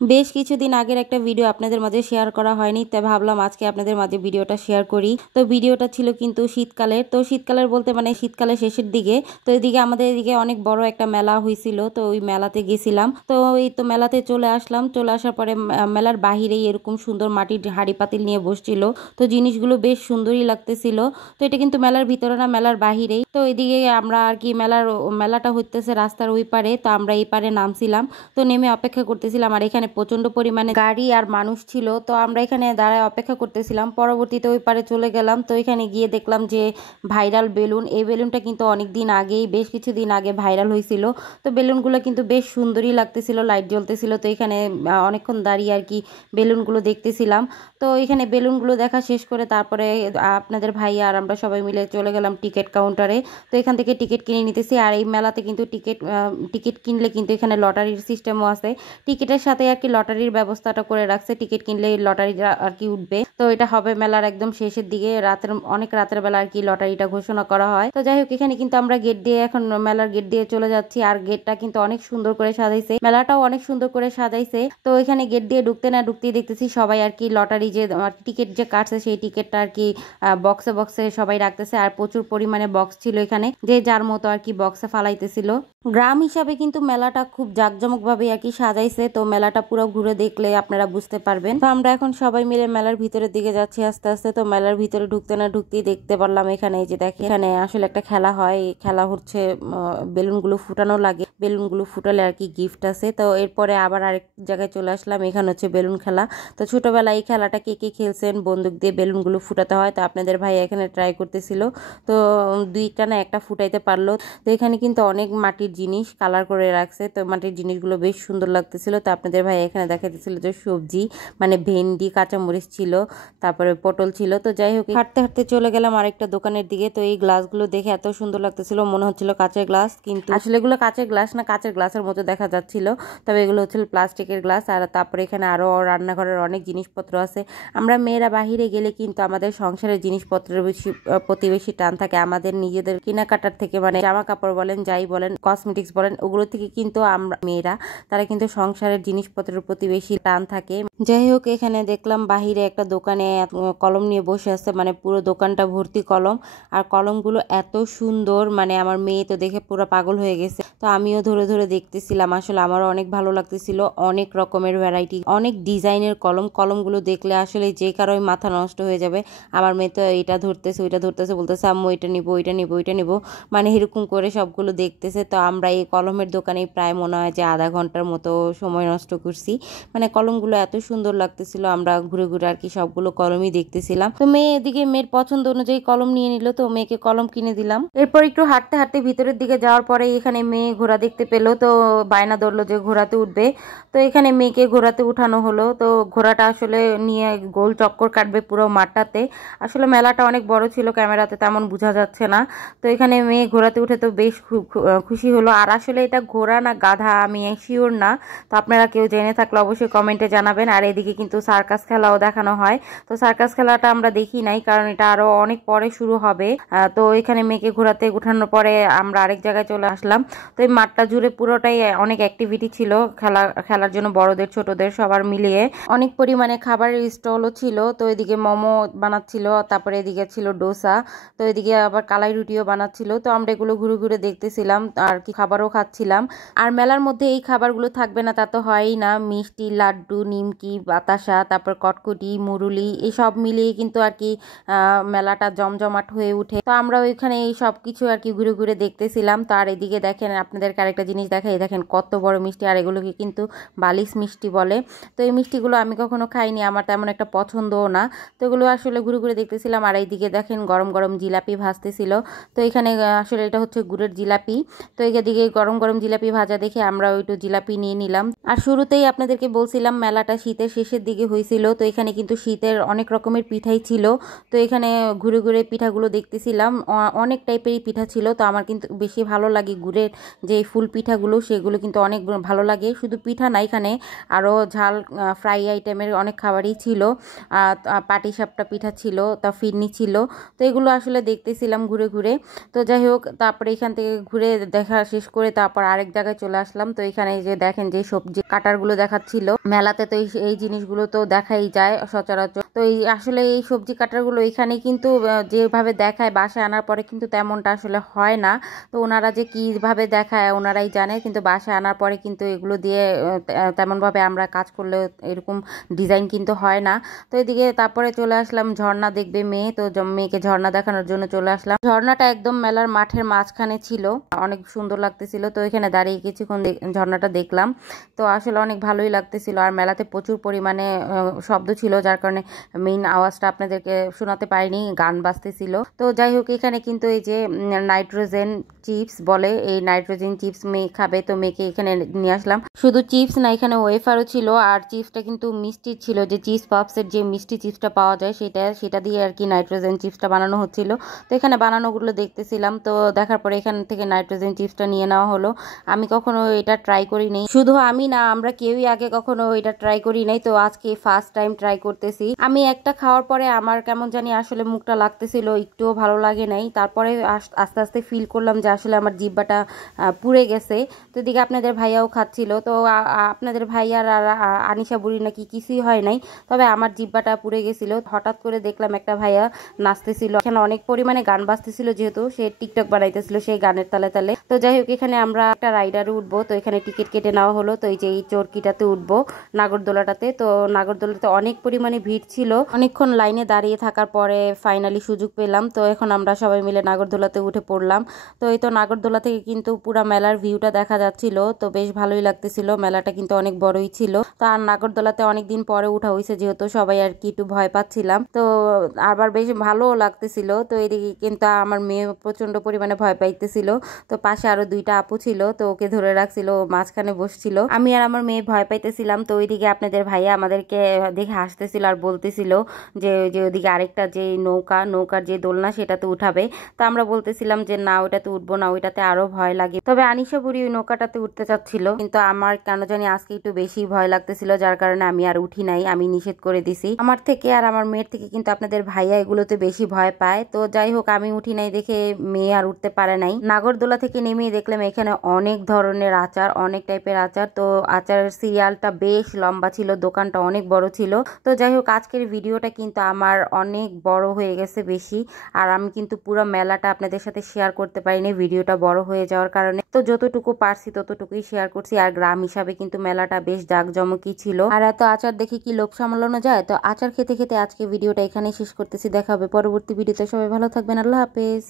বেশ কিছুদিন আগের একটা ভিডিও আপনাদের মাঝে শেয়ার করা হয়নি, তাই ভাবলাম আজকে আপনাদের মাঝে ভিডিওটা শেয়ার করি। তো ভিডিওটা ছিল কিন্তু শীতকালের, তো শীতকালের বলতে মানে শীতকালের শেষের দিকে। তো এদিকে আমাদের এদিকে অনেক বড় একটা মেলা হয়েছিল, তো ওই মেলাতে গেছিলাম। তো এই তো মেলাতে চলে আসলাম, চলে আসার পরে মেলার বাহিরেই এরকম সুন্দর মাটির হাঁড়ি পাতিল নিয়ে বসছিল। তো জিনিসগুলো বেশ সুন্দরই লাগতেছিল। তো এটা কিন্তু মেলার ভিতরে না, মেলার বাহিরেই। তো এদিকে আমরা আর কি মেলাটা হইতেছে রাস্তার ওই পারে, তো আমরা এই পারে নামছিলাম। তো নেমে অপেক্ষা করতেছিলাম, আর এখানে প্রচন্ড পরিমাণে গাড়ি আর মানুষ ছিল। তো আমরা এখানে দাঁড়ায় অপেক্ষা করতেছিলাম। পরবর্তীতে ওই পারে চলে গেলাম। তো এখানে গিয়ে দেখলাম যে ভাইরাল বেলুন, এই বেলুনটা কিন্তু অনেক দিন আগেই, বেশ কিছুদিন আগে ভাইরাল হয়েছিল। তো বেলুনগুলো কিন্তু বেশ সুন্দরই লাগতেছিল, লাইট জ্বলতেছিল। তো এখানে অনেকক্ষণ দাঁড়িয়ে আর কি বেলুনগুলো দেখতেছিলাম। তো এখানে বেলুনগুলো দেখা শেষ করে তারপরে আপনাদের ভাই আর আমরা সবাই মিলে চলে গেলাম টিকিট কাউন্টারে। তো এখান থেকে টিকিট কিনে নিতেছি। আর এই মেলাতে কিন্তু টিকিট কিনলে কিন্তু এখানে লটারির সিস্টেমও আছে। টিকিটের সাথে আর কি লটারির ব্যবস্থাটা করে রাখছে, টিকিট কিনলে লটারিটা আর কি উঠবে। তো এটা হবে মেলার একদম শেষের দিকে, অনেক রাতের বেলা আর কি লটারিটা ঘোষণা করা হয়। তো যাই হোক, এখানে কিন্তু আমরা গেট দিয়ে এখন মেলার গেট দিয়ে চলে যাচ্ছি। আর গেটটা কিন্তু অনেক সুন্দর করে সাজাইছে, মেলাটাও অনেক সুন্দর করে সাজাইছে। তো এখানে গেট দিয়ে ঢুকতে না ঢুকতেই দেখতেছি সবাই আর কি লটারি যে টিকিট যে কাটছে সেই টিকিটটা আর কি বক্সে বক্সে সবাই রাখতেছে। আর প্রচুর পরিমাণে বক্স ছিল এখানে, যে যার মতো আর কি বক্সে ফালাইতেছিল। গ্রাম হিসাবে কিন্তু মেলাটা খুব জাঁকজমক ভাবে আর কি সাজাইছে। তো মেলাটা পুরো ঘুরে দেখলে আপনারা বুঝতে পারবেন। তো আমরা এখন সবাই মিলে মেলার ভিতরের দিকে যাচ্ছি আস্তে আস্তে। তো মেলার ভিতরে ঢুকতে না ঢুকতেই দেখতে পারলাম এখানে, এই যে দেখেন এখানে আসলে একটা খেলা হয়। এই খেলা হচ্ছে বেলুনগুলো ফুটানো লাগে, বেলুনগুলো ফুটালে আর কি গিফট আছে। তো এরপরে আবার আরেক জায়গায় চলে আসলাম, এখানে হচ্ছে বেলুন খেলা। তো ছোটবেলায় এই খেলাটা কে কে খেলছেন, বন্দুক দিয়ে বেলুনগুলো ফুটাতে হয়। তো আপনাদের ভাই এখানে ট্রাই করতেছিল, তো দুইটা না একটা ফুটাইতে পারলো। তো এখানে কিন্তু অনেক মাটির জিনিস কালার করে রাখছে। তো মাটির জিনিসগুলো বেশ সুন্দর লাগতেছিল। তো আপনাদের ভাই এখানে দেখাইতেছিল যে সবজি, মানে ভেন্ডি, কাঁচামরিচ ছিল, তারপরে পটল ছিল। তো যাই হোক, হাঁটতে হাঁটতে চলে গেলাম আরেকটা দোকানের দিকে। তো এই গ্লাসগুলো দেখে এত সুন্দর লাগতেছিল, মনে হচ্ছিল কাঁচের গ্লাস, কিন্তু আসলে এগুলো কাঁচের গ্লাস না, কাঁচের গ্লাসের মতো দেখা যাচ্ছিল। তবে এগুলো হচ্ছিল প্লাস্টিকের গ্লাস। আর তারপরে এখানে আরো রান্নাঘরের অনেক জিনিসপত্র আছে। আমরা মেয়েরা বাহিরে গেলে কিন্তু আমাদের সংসারের জিনিসপত্রের প্রতি বেশি টান থাকে, আমাদের নিজেদের কেনাকাটার থেকে, মানে জামা কাপড় বলেন, যাই বলেন, কসমেটিক্স বলেন, ওগুলো থেকে কিন্তু আমরা মেয়েরা তারা কিন্তু সংসারের জিনিসপত্রের প্রতি বেশি টান থাকে। যাই হোক, এখানে দেখলাম বাহিরে একটা দোকানে কলম নিয়ে বসে আছে, মানে পুরো দোকানটা ভর্তি কলম। আর কলমগুলো এত সুন্দর, মানে আমার মেয়ে তো দেখে পুরো পাগল হয়ে গেছে। তো আমিও ধরে ধরে দেখতেছিলাম, আসলে আমারও অনেক ভালো লাগতেছিল। অনেক রকমের ভ্যারাইটি, অনেক ডিজাইনের কলমগুলো দেখলে আসলে যে কারোই মাথা নষ্ট হয়ে যাবে। আমার মেয়ে তো এটা ধরতেছে, ওইটা ধরতেছে, বলতেছে আম্মু এটা নিবো, ওইটা নিবো, ওইটা নিবো, মানে এরকম করে সবগুলো দেখতেছে। তো আমরা এই কলমের দোকানে প্রায় মনে হয় যে আধা ঘন্টার মতো সময় নষ্ট করছি, মানে কলমগুলো এত সুন্দর লাগতেছিল। আমরা ঘুরে ঘুরে আর কি সবগুলো কলমই দেখতেছিলাম। তো মেয়ে এদিকে মেয়ের পছন্দ অনুযায়ী কলম নিয়ে নিল, তো মেয়েকে কলম কিনে দিলাম। এরপর একটু হাঁটতে হাঁটতে ভিতরের দিকে যাওয়ার পরে এখানে মেয়ে ঘোড়া দেখতে পেলো, তো বায়না ধরলো যে ঘোড়াতে উঠবে। তো এখানে মেয়েকে ঘোড়াতে উঠানো হলো। তো ঘোড়াটা আসলে নিয়ে গোল চক্কর কাটবে পুরো মাঠটাতে। আসলে মেলাটা অনেক বড় ছিল, ক্যামেরাতে তেমন বোঝা যাচ্ছে না। তো এখানে মেয়ে ঘোড়াতে উঠে তো বেশ খুশি হলো। আর আসলে এটা ঘোড়া না গাধা আমি শিওর না, তো আপনারা কেউ জেনে থাকলে অবশ্যই কমেন্টে জানাবেন। আর এদিকে কিন্তু সার্কাস খেলাও দেখানো হয়। তো সার্কাস খেলাটা আমরা দেখি নাই, কারণ এটা আরো অনেক পরে শুরু হবে। তো এখানে মেয়েকে ঘোড়াতে উঠানোর পরে আমরা আরেক জায়গায় চলে আসলাম। তো এই মাঠটা জুড়ে পুরোটাই অনেক অ্যাক্টিভিটি ছিল, খেলার জন্য বড়দের ছোটদের সবার মিলিয়ে। অনেক পরিমাণে খাবারের স্টলও ছিল। তো এদিকে মোমো বানাচ্ছিল, তারপরে এদিকে ছিল ডোসা, তো এদিকে আবার কালাই রুটিও বানাচ্ছিল। তো আমরা এগুলো ঘুরে ঘুরে দেখতেছিলাম আর কি খাবারও খাচ্ছিলাম। আর মেলার মধ্যে এই খাবারগুলো থাকবে না তা তো হয়ই না, মিষ্টি, লাড্ডু, নিমকি, বাতাসা, তারপর কটকটি, মুরুলি, এই সব মিলিয়ে কিন্তু আর কি মেলাটা জমজমাট হয়ে উঠে। তো আমরা ওইখানে এই সব কিছু আর কি ঘুরে ঘুরে দেখতেছিলাম। তো আর এদিকে দেখেন, আপনাদেরকে আরেকটা জিনিস দেখাই, দেখেন কত বড় মিষ্টি। আর এগুলোকে কিন্তু বালিশ মিষ্টি বলে। তো এই মিষ্টিগুলো আমি কখনো খাইনি, আমার তেমন একটা পছন্দও না। তো এগুলো আসলে ঘুরে ঘুরে দেখতেছিলাম। আর এইদিকে দেখেন গরম গরম জিলাপি ভাজতেছিল। তো এখানে আসলে এটা হচ্ছে গুড়ের জিলাপি। তো এদিকে গরম গরম জিলাপি ভাজা দেখে আমরা ওইটু জিলাপি নিয়ে নিলাম। আর শুরুতেই আপনাদেরকে বলছিলাম মেলাটা শীতের শেষের দিকে হয়েছিল। তো এখানে কিন্তু শীতের অনেক রকমের পিঠাই ছিল। তো এখানে ঘুরে ঘুরে পিঠাগুলো দেখতেছিলাম, অনেক টাইপেরই পিঠা ছিল। তো আমার কিন্তু বেশি ভালো লাগে গুড়ের যে ফুল পিঠাগুলো, সেগুলো কিন্তু অনেক ভালো লাগে। শুধু পিঠা না, এখানে আরও ঝাল ফ্রাই আইটেমের অনেক খাবারই ছিল। পাটিসাপটা পিঠা ছিল, তা ফিরনি ছিল। তো এগুলো আসলে দেখতেছিলাম ঘুরে ঘুরে। তো যাই হোক, তারপরে এখান থেকে ঘুরে দেখা শেষ করে তারপর আরেক জায়গায় চলে আসলাম। তো এখানে যে দেখেন যে সবজি কাটারগুলো জিনিসগুলো দেখাচ্ছিল মেলাতে। তো এই জিনিসগুলো তো দেখাই যায় সচরাচর। তো এই আসলে এই সবজি কাটারগুলো এখানে কিন্তু যেভাবে দেখায় বাসায় আনার পরে কিন্তু তেমনটা আসলে হয় না। তো ওনারা যে কিভাবে দেখায় ওনারাই জানে, কিন্তু বাসায় আনার পরে কিন্তু এগুলো দিয়ে তেমনভাবে আমরা কাজ করলে এরকম ডিজাইন কিন্তু হয় না। তো এদিকে তারপরে চলে আসলাম ঝর্ণা দেখবে মেয়ে, তো মেয়েকে ঝর্ণা দেখানোর জন্য চলে আসলাম। ঝর্ণাটা একদম মেলার মাঠের মাঝখানে ছিল, অনেক সুন্দর লাগতেছিল। তো এখানে দাঁড়িয়ে কিছুক্ষণ ঝর্ণাটা দেখলাম, তো আসলে অনেক ভালোই লাগতেছিল। আর মেলাতে প্রচুর পরিমাণে শব্দ ছিল, যার কারণে মেইন আওয়াজটা আপনাদেরকে শোনাতে পারিনি, গান বাজতেছিল। তো যাই হোক, এখানে কিন্তু এই যে নাইট্রোজেন চিপস বলে, এই নাইট্রোজেন চিপস মেয়ে খাবে, তো মেয়েকে এখানে নিয়ে আসলাম। শুধু চিপস না, এখানে ওয়েফারও ছিল, আর চিপসটা কিন্তু মিষ্টি ছিল, যে চিপস পাপসের যে মিষ্টি চিপসটা পাওয়া যায় সেটা দিয়ে আর কি নাইট্রোজেন চিপসটা বানানো হচ্ছিল। তো এখানে বানানোগুলো দেখতেছিলাম, তো দেখার পরে এখান থেকে নাইট্রোজেন চিপসটা নিয়ে নেওয়া হলো। আমি কখনো এটা ট্রাই করি নাই, শুধু আমি না, আমরা কেউই আগে কখনো এটা ট্রাই করি নাই। তো আজকে ফার্স্ট টাইম ট্রাই করতেছি। আমি একটা খাওয়ার পরে আমার কেমন জানি আসলে মুখটা লাগতেছিল, একটুও ভালো লাগে নাই। তারপরে আস্তে আস্তে ফিল করলাম যে আসলে আমার জিহ্বাটা পুড়ে গেছে। তো এদিকে আপনাদের ভাইয়াও খাচ্ছিল, তো আপনাদের ভাইয়ার আর আনিশা বুড়ি নাকি কিছুই হয় নাই, তবে আমার জিহ্বাটা পুড়ে গেছিল। হঠাৎ করে দেখলাম একটা ভাইয়া নাচতেছিল, এখানে অনেক পরিমাণে গান বাজতেছিল, যেহেতু সে টিকটক বানাইতেছিল সেই গানের তালে তালে। তো যাই হোক, এখানে আমরা একটা রাইডারে উঠবো, তো এখানে টিকিট কেটে নেওয়া হলো। তো এই যে এই চরকিটাতে উঠবো, নাগরদোলাটাতে। তো নাগরদোলাতে অনেক পরিমাণে ভিড় ছিল, অনেকক্ষণ লাইনে দাঁড়িয়ে থাকার পরে ফাইনালি সুযোগ পেলাম। তো এখন আমরা সবাই মিলে নাগরদোলাতে উঠে পড়লাম। তো এই তো নাগরদোলা থেকে কিন্তু পুরা মেলার ভিউটা দেখা যাচ্ছিল, তো বেশ ভালোই লাগতেছিল। মেলাটা কিন্তু অনেক বড়ই ছিল। তো আর নাগরদোলাতে অনেকদিন পরে উঠা হয়েছে, যেহেতু সবাই আর কি একটু ভয় পাচ্ছিলাম, তো আবার বেশ ভালোও লাগতেছিল। তো এদিকে কিন্তু আমার মেয়ে প্রচন্ড পরিমাণে ভয় পাইতেছিল। তো পাশে আরো দুইটা আপু ছিল, তো ওকে ধরে রাখছিল, মাঝখানে বসছিল। আমি আর আমার মেয়ে ভয় পাইতেছিলাম। তো ওইদিকে আপনাদের ভাইয়া আমাদেরকে দেখে হাসতেছিল আর বলতেছিল যে ওইদিকে আরেকটা যে নৌকার যে দোলনা সেটাতে উঠাবে। তো আমরা বলতেছিলাম যে না, ওইটাতে উঠবো না, ওইটাতে আরো ভয় লাগে। তবে আনিশা বুড়ি ওই নৌকাটাতে উঠতে চাচ্ছিল, কিন্তু আমার কেন জানি আজকে একটু বেশি ভয় লাগতেছিল, যার কারণে আমি আর উঠি নাই, আমি নিষেধ করে দিছি। আমার থেকে আর আমার মেয়ের থেকে কিন্তু আপনাদের ভাইয়া এগুলোতে বেশি ভয় পায়। তো যাই হোক, আমি উঠি নাই দেখে মেয়ে আর উঠতে পারে নাই। নাগরদোলা থেকে নেমে দেখলাম এখানে অনেক ধরনের আচার, অনেক টাইপের আচার। তো আচারের সিরিয়ালটা বেশ লম্বা ছিল, দোকানটা অনেক বড় ছিল। তো যাই হোক, আজকের ভিডিওটা কিন্তু আমার অনেক বড় হয়ে গেছে বেশি, আর আমি কিন্তু পুরো মেলাটা আপনাদের সাথে শেয়ার করতে পারিনি ভিডিওটা বড় হয়ে যাওয়ার কারণে। তো যতটুকু পারছি ততটুকুই শেয়ার করছি। আর গ্রাম হিসাবে কিন্তু মেলাটা বেশ জাঁকজমকই ছিল। আর এত আচার দেখে কি লোভ সামলানো যায়? তো আচার খেতে খেতে আজকে ভিডিওটা এখানেই শেষ করতেছি। দেখা হবে পরবর্তী ভিডিওতে। সবাই ভালো থাকবেন, আল্লাহ হাফেজ।